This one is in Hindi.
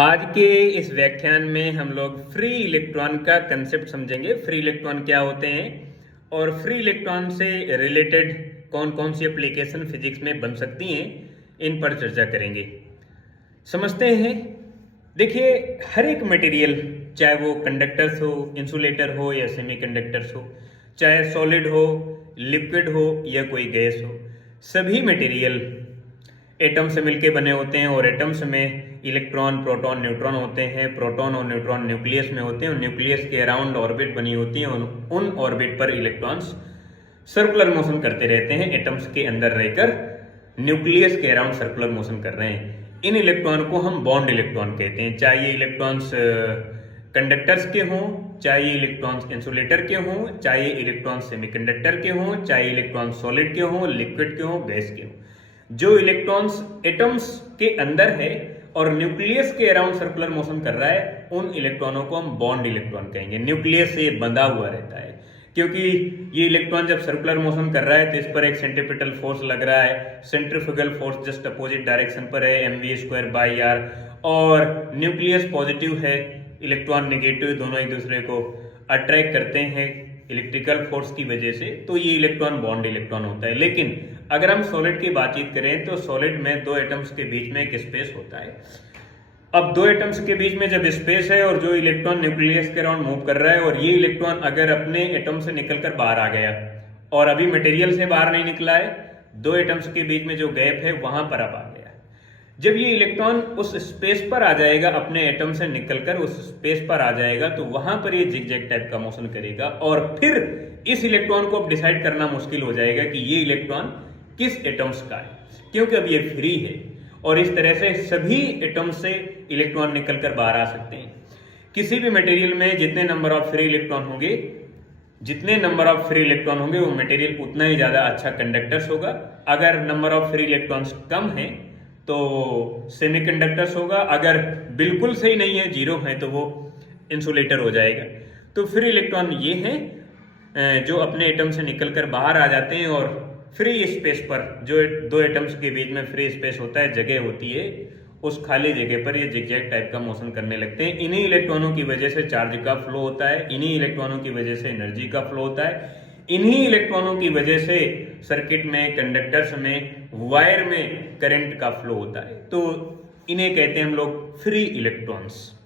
आज के इस व्याख्यान में हम लोग फ्री इलेक्ट्रॉन का कंसेप्ट समझेंगे। फ्री इलेक्ट्रॉन क्या होते हैं और फ्री इलेक्ट्रॉन से रिलेटेड कौन कौन सी एप्लीकेशन फिजिक्स में बन सकती हैं, इन पर चर्चा करेंगे। समझते हैं। देखिए, हर एक मटेरियल, चाहे वो कंडक्टर्स हो, इंसुलेटर हो या सेमीकंडक्टर्स हो, चाहे सॉलिड हो, लिक्विड हो या कोई गैस हो, सभी मटेरियल एटम से मिलके बने होते हैं और एटम्स में इलेक्ट्रॉन, प्रोटॉन, न्यूट्रॉन होते हैं। प्रोटॉन और न्यूट्रॉन न्यूक्लियस में होते हैं और न्यूक्लियस के अराउंड ऑर्बिट बनी होती है। उन ऑर्बिट पर इलेक्ट्रॉन्स सर्कुलर मोशन करते रहते हैं। एटम्स के अंदर रहकर न्यूक्लियस के अराउंड सर्कुलर मोशन कर रहे हैं। इन इलेक्ट्रॉन को हम बॉन्ड इलेक्ट्रॉन कहते हैं। चाहे ये इलेक्ट्रॉन्स कंडक्टर्स के हों, चाहे ये इलेक्ट्रॉन्स इंसुलेटर के हों, चाहे ये इलेक्ट्रॉन्स सेमीकंडक्टर के हों, चाहे इलेक्ट्रॉन्स सॉलिड के हों, लिक्विड के हों, गैस के हों, जो इलेक्ट्रॉन्स एटम्स के अंदर है और न्यूक्लियस के अराउंड सर्कुलर मोशन कर रहा है, उन इलेक्ट्रॉनों को हम बॉन्ड इलेक्ट्रॉन कहेंगे। न्यूक्लियस से बंधा हुआ रहता है, क्योंकि ये इलेक्ट्रॉन जब सर्कुलर मोशन कर रहा है तो इस पर एक सेंट्रीपिटल फोर्स लग रहा है। Centrifugal force just opposite direction पर है, mv²/r, और न्यूक्लियस पॉजिटिव है, इलेक्ट्रॉन नेगेटिव, दोनों एक दूसरे को अट्रैक्ट करते हैं इलेक्ट्रिकल फोर्स की वजह से, तो ये इलेक्ट्रॉन बॉन्ड इलेक्ट्रॉन होता है। लेकिन अगर हम सॉलिड की बातचीत करें तो सॉलिड में दो एटम्स के बीच में एक स्पेस होता है। अब दो एटम्स के बीच में जब स्पेस है और जो इलेक्ट्रॉन न्यूक्लियस के अराउंड मूव कर रहा है और ये इलेक्ट्रॉन अगर अपने एटम से निकलकर बाहर आ गया और अभी मटेरियल से बाहर नहीं निकला है, दो एटम्स के बीच में जो गैप है वहां पर अब आ गया। जब ये इलेक्ट्रॉन उस स्पेस पर आ जाएगा, अपने एटम से निकलकर उस स्पेस पर आ जाएगा, तो वहां पर ये जिगजैग टाइप का मोशन करेगा और फिर इस इलेक्ट्रॉन को अब डिसाइड करना मुश्किल हो जाएगा कि ये इलेक्ट्रॉन किस एटम्स का है, क्योंकि अब ये फ्री है। और इस तरह से सभी एटम्स से इलेक्ट्रॉन निकलकर बाहर आ सकते हैं। किसी भी मटेरियल में जितने नंबर ऑफ फ्री इलेक्ट्रॉन होंगे, वो मटेरियल उतना ही ज्यादा अच्छा कंडक्टर्स होगा। अगर नंबर ऑफ फ्री इलेक्ट्रॉन्स कम है तो सेमीकंडक्टर्स होगा, अगर बिल्कुल सही नहीं है, जीरो है, तो वो इंसुलेटर हो जाएगा। तो फ्री इलेक्ट्रॉन ये हैं जो अपने एटम से निकलकर बाहर आ जाते हैं और फ्री स्पेस पर, जो दो एटम्स के बीच में फ्री स्पेस होता है, जगह होती है, उस खाली जगह पर ये जिगजैग टाइप का मोशन करने लगते हैं। इन्हीं इलेक्ट्रॉनों की वजह से चार्ज का फ्लो होता है, इन्हीं इलेक्ट्रॉनों की वजह से एनर्जी का फ्लो होता है, इन्हीं इलेक्ट्रॉनों की वजह से सर्किट में, कंडक्टर्स में, वायर में करंट का फ्लो होता है। तो इन्हें कहते हैं हम लोग फ्री इलेक्ट्रॉन्स।